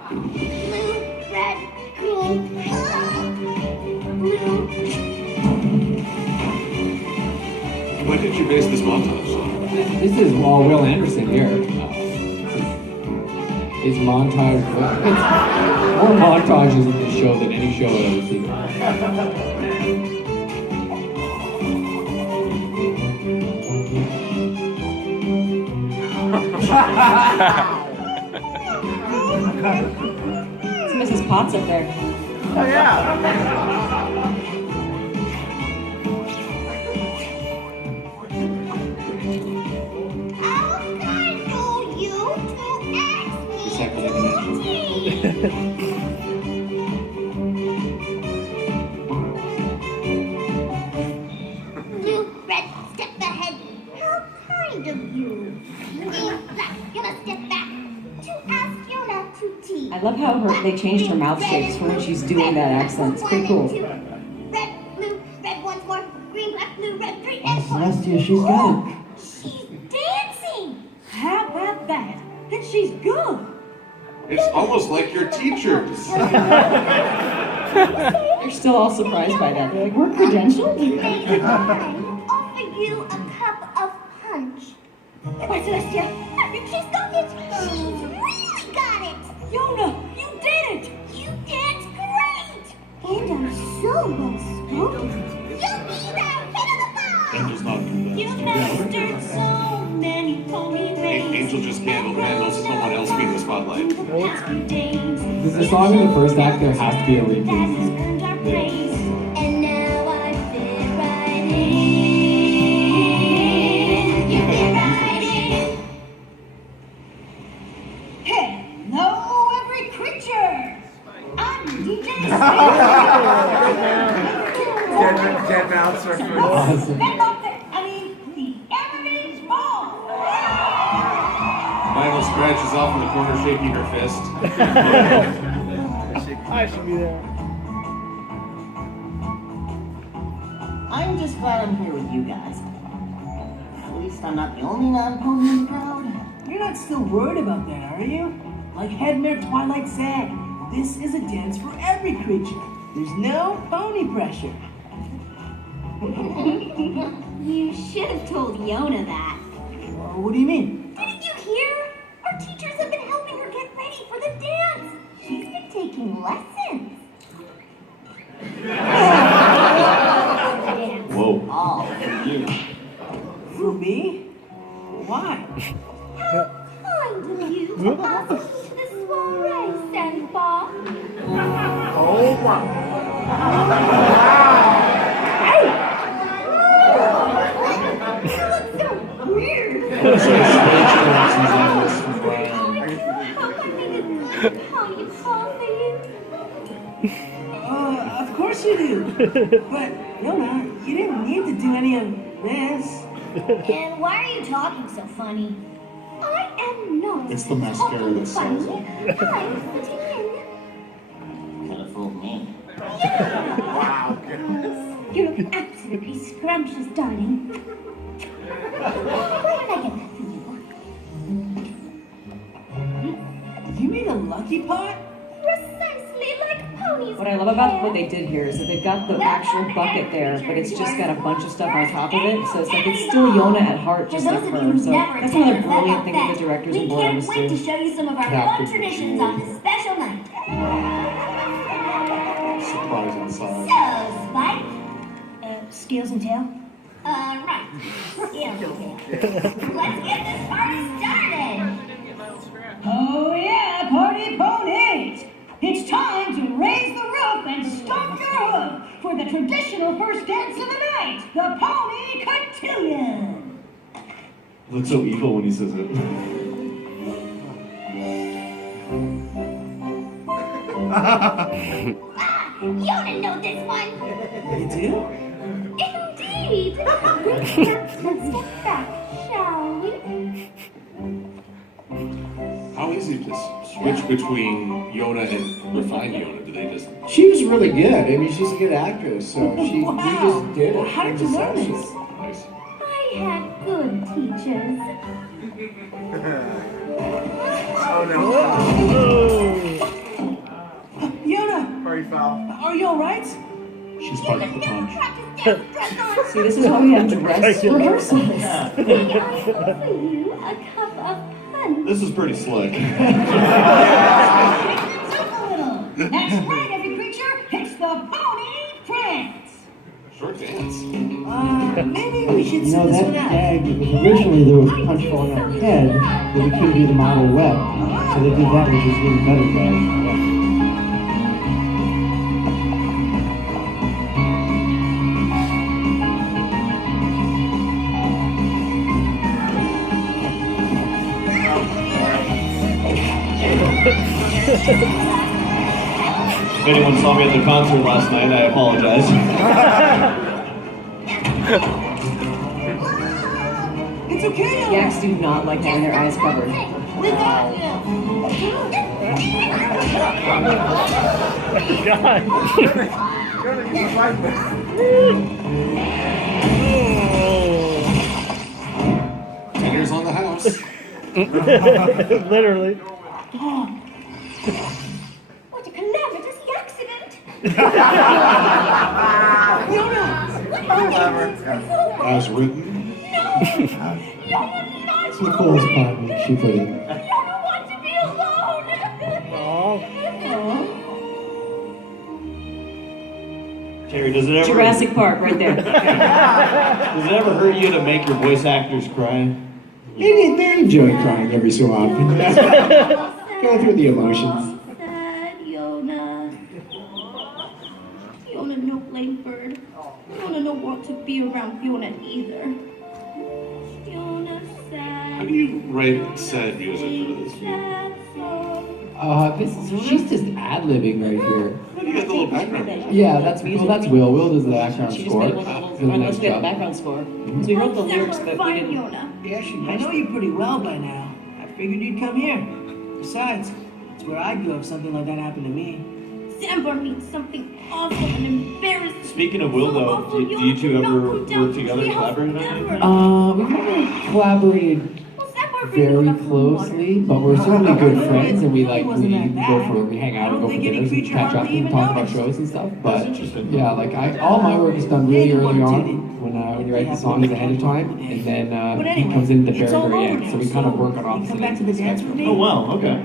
Blue, red, green, blue. When did you base this montage on? This is Will Anderson here. His montage. It's more montages in this show than any show I've ever seen. It's Mrs. Potts up there. Oh, yeah. Blue, red, step ahead. How kind of you. Green, black, Yona step back to ask Yona to tea. I love how they changed her mouth shapes for when she's doing that accent. It's pretty cool. Red, blue, red once more. Green, black, blue, red, 3 and 4. Celestia, she's got it. She's dancing. How about that? And she's good. It's almost like your teachers. They're still all surprised by that. They're like, we're credentialed? Offer you a cup of punch. Why, Celestia? She's got it. She's really got it. Yona, you did it. You dance great. And are so well spoken. You'll be the hit of the ball. Angel's not gonna do You've that. mastered so many pony ways. Angel just handles someone else being the spotlight. Because the song in the first act there has to be a repeat. And now I fit right in. You fit right in. Hello, every creature. I'm DJ Dead mouth surfer. Awesome. the Everything's ball. Michael scratches off in the corner, shaking her fist. I should be there. I'm just glad I'm here with you guys. At least I'm not the only non-pony in the crowd. You're not still worried about that, are you? Like Headmare Twilight said, this is a dance for every creature. There's no pony pressure. You should have told Yona that. What do you mean? Didn't you hear? Our teachers have been helping her get ready for the dance. She's been taking lessons. Whoa. All for you. For me? Why? How kind of you to ask me to the soiree, Senpai. Oh, wow. You look so weird. Looks like stage directions on this from Brian. Pony coffee. Of course you do. But, Yona, you didn't need to do any of this. And why are you talking so funny? I am not. It's the mascara that sells funny. it. I'm fitting in. Could have fooled me. Wow. You look absolutely scrumptious, darling. Where did I get that for you? You made a lucky pot? Precisely like ponies. What I love about what they did here is that they've got the actual bucket there, but it's just got a bunch of stuff on top of it. So it's like it's still Yona at heart, just like her. So that's another brilliant thing that the directors and board We can't wait to show you some of our fun traditions on this special night. Surprise inside. So, Spike? Scales and tail? Right. Scales and tail. Let's get this party started. Oh yeah, party ponies! It's time to raise the roof and stomp your hoof for the traditional first dance of the night, the Pony Cotillion! Looks so evil when he says it. Yona know this one. You do? Indeed. Let's step back, shall we? How easy to switch between Yona and refined Yona? Do they just? She was really good. I mean, she's a good actress, so we just did it. How did you learn this? Nice. I had good teachers. Yona! Very foul. Are you alright? She's part of the punch. See, this is why we have dress rehearsals. May I offer you a cup of punch? This is pretty slick. That's right, every creature, it's the Pony Prance! Short dance. Maybe we should You sit know, this that one out. gag, originally there was punch falling on her head, but we couldn't do the model wet. So they did that, which is even better gag. If anyone saw me at the concert last night, I apologize. It's okay, Yona. Yaks do not like having their eyes covered. We got you. Fingers on the house. Literally. What a calamitous accident. As written. It's Nicole's part, she put it. Yona wants to be alone. Terry, does it ever Jurassic Park, right there. does it ever hurt you to make your voice actors cry? They enjoy crying every so often. Go through the emotions. Sad Yona. Yona no blame bird. Yona no want to be around Yona either. Yona sad. How do you write sad music for this? Sad song. She's just ad-libbing right here. You got the little background. Yeah, that's Will. Will does the background She just score. made one of Does those, a nice let's get the job. background score. So we wrote the lyrics, but we Fine, didn't. Yona. I know you pretty well by now. I figured you'd come here. Besides, it's where I'd go if something like that happened to me. Sambar means something awful and embarrassing. Speaking of Will, though, do you two ever work together, collaborate on anything? We haven't collaborated very closely, but we're certainly good friends, and we hang out and go for dinners and catch up and talk about shows and stuff. But yeah, like all my work is done really early on when you write the songs ahead of time, and then he comes in at the very end. So we kind of work on opposite ends of the spectrum. Oh wow, okay.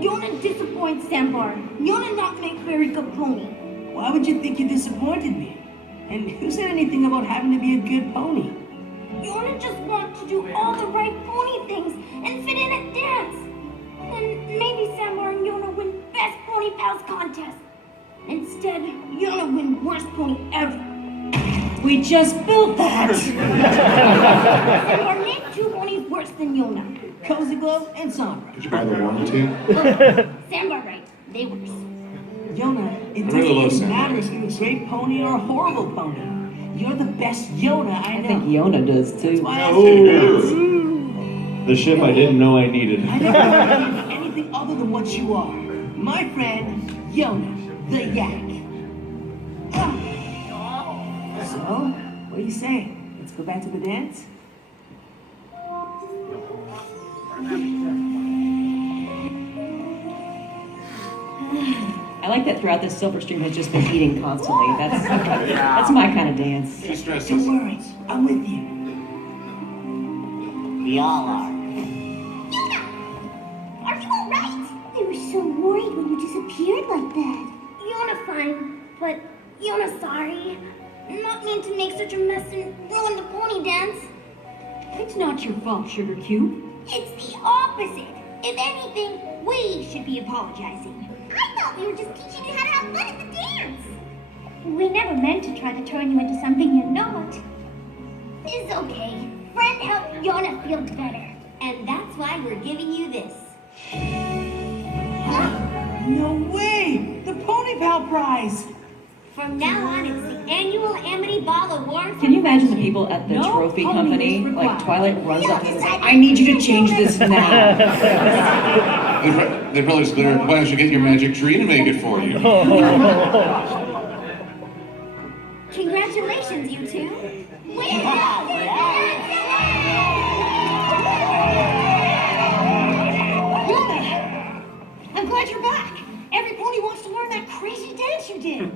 Yona disappoints Sambar. Yona not make very good pony. Why would you think you disappointed me? And who said anything about having to be a good pony? Yona just wants to do all the right pony things and fit in at dance. Then maybe Sambar and Yona win Best Pony Pals contest. Instead, Yona win Worst Pony ever. We just built that! Sambar named 2 ponies worse than Yona. Cozy Glow and Sombra. Did you buy the warranty? Sambar right, they worse. Yona, it I really love doesn't Sambar. matter if you're a great pony or a horrible pony. You're the best Yona I know. I think Yona does too. That's why I asked you. The ship I didn't know I needed. I never want to be anything other than what you are. My friend, Yona, the yak. So, what do you say? Let's go back to the dance? I like that throughout this Silverstream has just been eating constantly. That's my kind of dance. She stresses. Don't worry, I'm with you. We all are. Yona! Are you alright? I was so worried when you disappeared like that. Yona fine, but Yona sorry. Not mean to make such a mess and ruin the pony dance. It's not your fault, Sugar Cube. It's the opposite. If anything, we should be apologizing. I thought we were just teaching you how to have fun at the dance. We never meant to try to turn you into something you're not. It's okay. Friend helped Yona feel better. And that's why we're giving you this. No way! The Pony Pal Prize! From now on, it's the annual Amity Ball Award. Can you imagine the people at the trophy company, like Twilight runs up to them and says, I need you to change this now. They probably just go, why don't you get your magic tree to make it for you? Congratulations, you two. I'm glad you're back. Every pony wants to learn that crazy dance you did.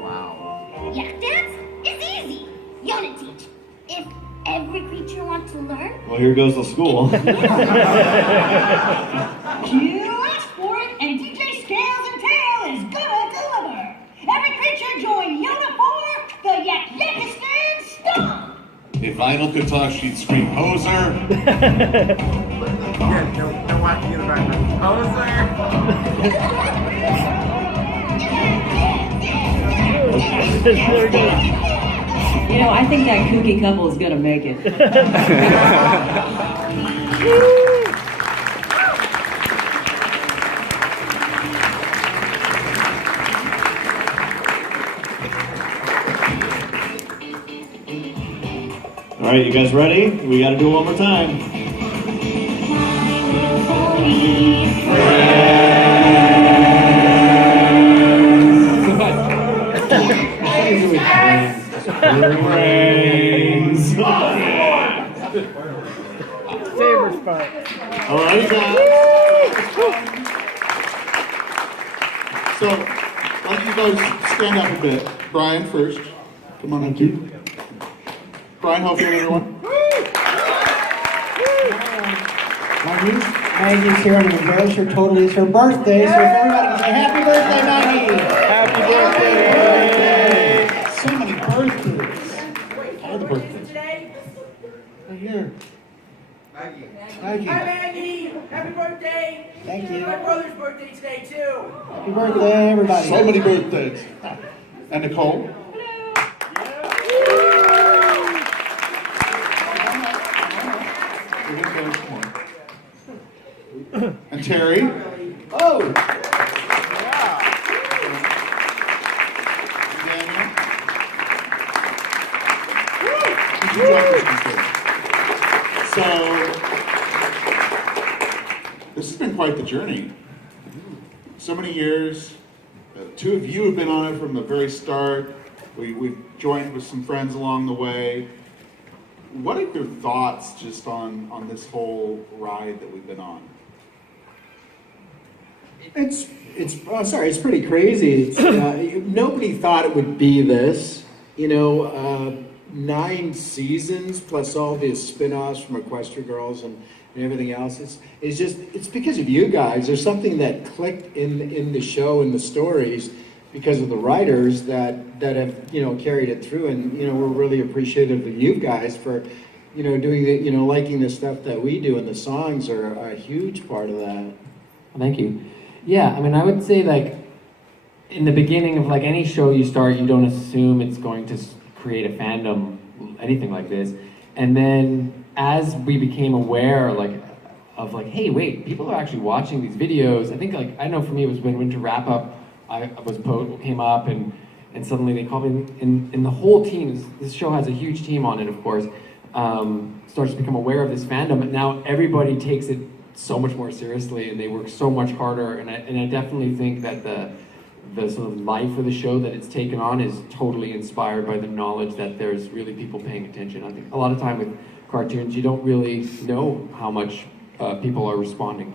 Wow. Yak dance is easy. Yona teach. If every creature wants to learn, Well, here goes the school. Cue Exploit and DJ Scales and Tail is gonna deliver. Every creature join Yona for the Yak Yakistan Stomp. If Vinyl could talk, she'd scream, Hoser! No walking in the background. You know, I think that kooky couple is gonna make it. All right, you guys ready? We got to do it one more time. Brains. Saber spot. All right, guys. So, why don't you guys stand up a bit? Brian first. Come on. Thank you. Brian, how are you feeling, everyone? My niece Maggie's here, and I'm embarrassed her totally. It's her birthday, so if everybody can say happy birthday, Maggie! Happy birthday! So many birthdays. All the birthdays. Right here. Maggie. Maggie. Hi, Maggie. Happy birthday. Thank you. My brother's birthday today, too. Happy birthday, everybody. So many birthdays. And Nicole. And Terry. Oh! Daniel. Did you drop this on stage? So, this has been quite the journey. so many years. Two of you have been on it from the very start. We've joined with some friends along the way. What are your thoughts just on this whole ride that we've been on? It's pretty crazy. Nobody thought it would be this. 9 seasons plus all the spin-offs from Equestria Girls and everything else. It's because of you guys. There's something that clicked in the show and the stories because of the writers that have carried it through, and we're really appreciative of you guys for doing the liking the stuff that we do, and the songs are a huge part of that. Thank you. Yeah, I mean, I would say, like, in the beginning of, like, any show you start, you don't assume it's going to create a fandom, anything like this. And then as we became aware, of hey, wait, people are actually watching these videos. I think, I know for me it was when Winter Wrap Up, came up, and suddenly they called me, and the whole team, this show has a huge team on it, of course, starts to become aware of this fandom, and now everybody takes it so much more seriously, and they work so much harder, and I definitely think that the sort of life of the show that it's taken on is totally inspired by the knowledge that there's really people paying attention. I think a lot of time with cartoons, you don't really know how much people are responding.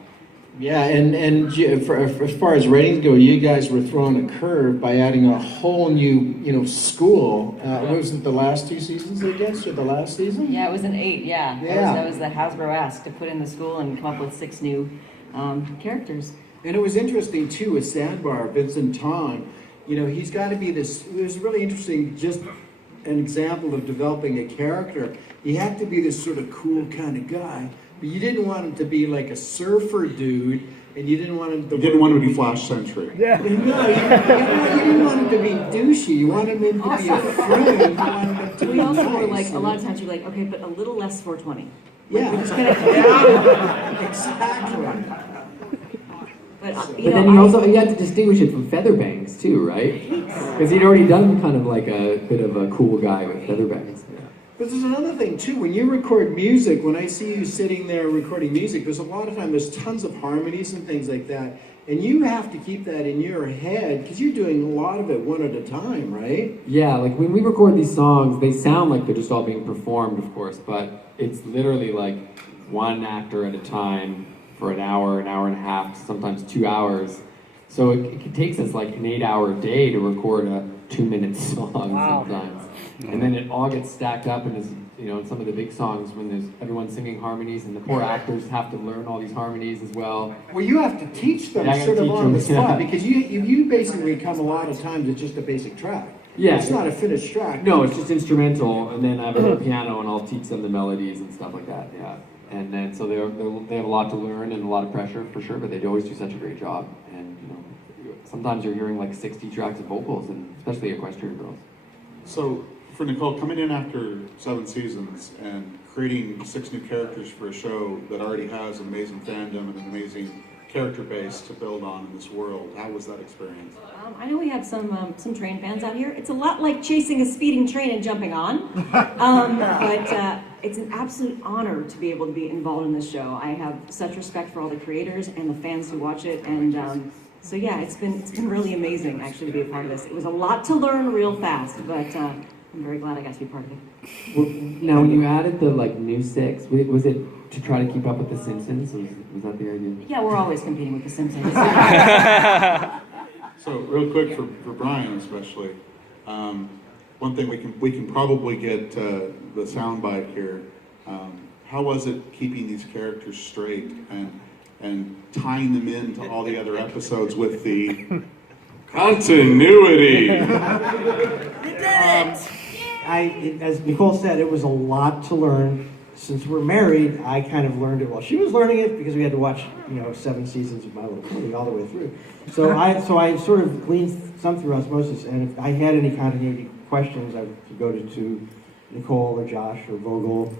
Yeah, and as far as ratings go, you guys were throwing a curve by adding a whole new school. Was it the last 2 seasons, I guess, or the last season? Yeah, it was an 8. Yeah, that was the Hasbro ask to put in the school and come up with 6 new characters. And it was interesting too with Sandbar, Vincent Ton. He's got to be this. It was really interesting, just an example of developing a character. He had to be this sort of cool kind of guy. But you didn't want him to be like a surfer dude, and you didn't want him to... You didn't want him to be Flash Sentry. Yeah. No, you didn't want him to be douchey. You wanted him to be a friend. We also were a lot of times you're like, okay, but a little less 420. Yeah. Exactly. But, But then you had to distinguish it from Featherbangs too, right? Because he'd already done kind of like a bit of a cool guy with Featherbangs. But there's another thing too, when you record music, when I see you sitting there recording music, there's a lot of time, there's tons of harmonies and things like that, and you have to keep that in your head, because you're doing a lot of it one at a time, right? Yeah, like when we record these songs, they sound like they're just all being performed, of course, but it's literally like one actor at a time for an hour and a half, sometimes 2 hours. So it takes us like an 8-hour day to record a 2-minute song sometimes. And then it all gets stacked up, and in some of the big songs when there's everyone singing harmonies, and the poor actors have to learn all these harmonies as well. Well, you have to teach them sort of on the spot, because you basically come a lot of times it's just a basic track. Yeah. It's not a finished track. No, it's just instrumental, and then I have a piano, and I'll teach them the melodies and stuff like that, yeah. And then, so they have a lot to learn and a lot of pressure, for sure, but they always do such a great job. And, sometimes you're hearing like 60 tracks of vocals, and especially Equestria Girls. So, for Nicole, coming in after 7 seasons and creating 6 new characters for a show that already has an amazing fandom and an amazing character base to build on in this world, how was that experience? I know we have some train fans out here. It's a lot like chasing a speeding train and jumping on, but it's an absolute honor to be able to be involved in this show. I have such respect for all the creators and the fans who watch it, and so yeah, it's been really amazing actually to be a part of this. It was a lot to learn real fast, but I'm very glad I got to be part of it. Well, now, when you added the new 6, was it to try to keep up with The Simpsons? Was that the idea? Yeah, we're always competing with The Simpsons. So, real quick for Brian especially, one thing we can probably get the soundbite here. How was it keeping these characters straight and tying them into all the other episodes with the continuity? We did it! As Nicole said, it was a lot to learn. Since we're married, I kind of learned it while she was learning it, because we had to watch, 7 seasons of My Little Pony all the way through. So I sort of gleaned some through osmosis, and if I had any continuity questions, I would go to Nicole or Josh or Vogel.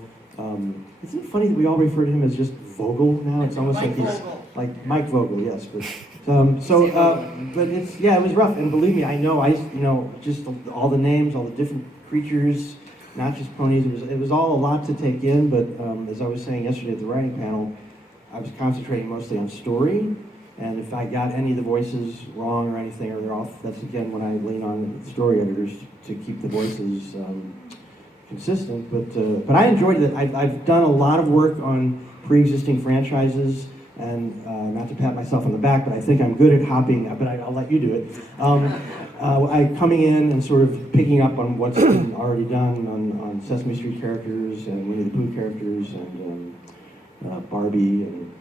Isn't it funny that we all refer to him as just Vogel now? It's almost like he's like Mike Vogel, yes. But but it was rough, and believe me, I know just all the names, all the different creatures, not just ponies. It was all a lot to take in. But as I was saying yesterday at the writing panel, I was concentrating mostly on story, And if I got any of the voices wrong or anything, or they're off, that's again when I lean on the story editors to keep the voices consistent. But I enjoyed it. I've done a lot of work on pre-existing franchises, and not to pat myself on the back, but I think I'm good at hopping, but I'll let you do it. Coming in and sort of picking up on what's been already done on Sesame Street characters and Winnie the Pooh characters and Barbie and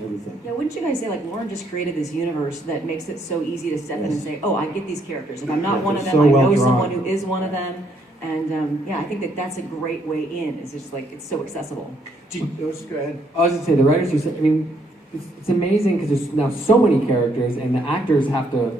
everything. Yeah, wouldn't you guys say, like, Lauren just created this universe that makes it so easy to step in and say, oh, I get these characters. If I'm not one of them, so I well know drawn. someone who is one of them. And yeah, I think that that's a great way in. It's just like, it's so accessible. Go ahead. I was gonna say the writers who said, I mean, it's amazing because there's now so many characters, and the actors have to,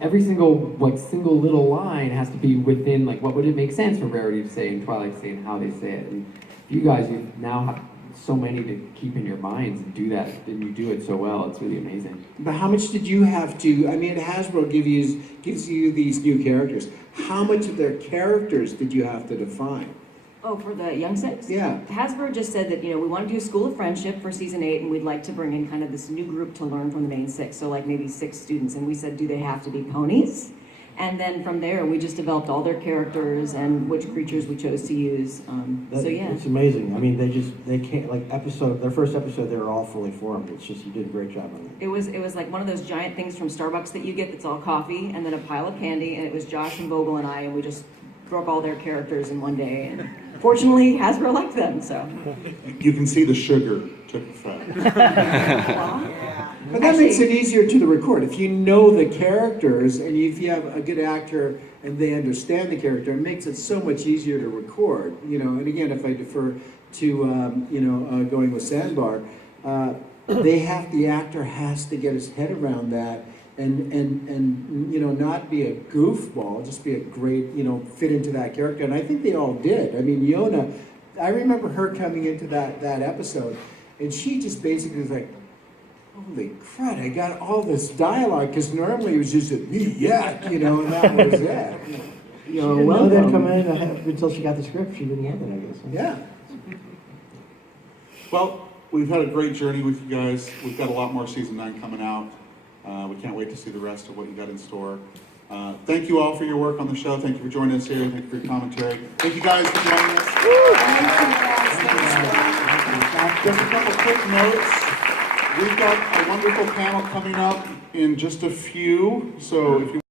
every single little line has to be within what would it make sense for Rarity to say and Twilight to say and how they say it. And you guys, you now have so many to keep in your minds and do that, and you do it so well. It's really amazing. But how much did you have to? I mean, Hasbro gives you these new characters. How much of their characters did you have to define? Oh, for the Young Six? Yeah. Hasbro just said that, we want to do a School of Friendship for season 8, and we'd like to bring in kind of this new group to learn from the main 6. So like maybe 6 students, and we said, do they have to be ponies? And then from there, we just developed all their characters and which creatures we chose to use. So yeah. It's amazing. I mean, they can't, their first episode, they were all fully formed. It's just, you did a great job on it. It was like one of those giant things from Starbucks that you get that's all coffee and then a pile of candy, and it was Josh and Vogel and I, and we just broke all their characters in one day. And fortunately, Hasbro liked them, so. You can see the sugar took effect. But that makes it easier to record. If you know the characters and if you have a good actor and they understand the character, it makes it so much easier to record. And again, if I defer to going with Sandbar, the actor has to get his head around that and not be a goofball, just be a great, fit into that character. And I think they all did. I mean, Yona, I remember her coming into that episode, and she just basically was like, holy crud, I got all this dialogue, because normally it was just and that was it. She didn't know that coming in until she got the script. She didn't know that, I guess. Yeah. Well, we've had a great journey with you guys. We've got a lot more season 9 coming out. We can't wait to see the rest of what you got in store. Thank you all for your work on the show. Thank you for joining us here. Thank you for your commentary. Thank you guys for joining us. Just a couple quick notes. We've got a wonderful panel coming up in just a few. So if you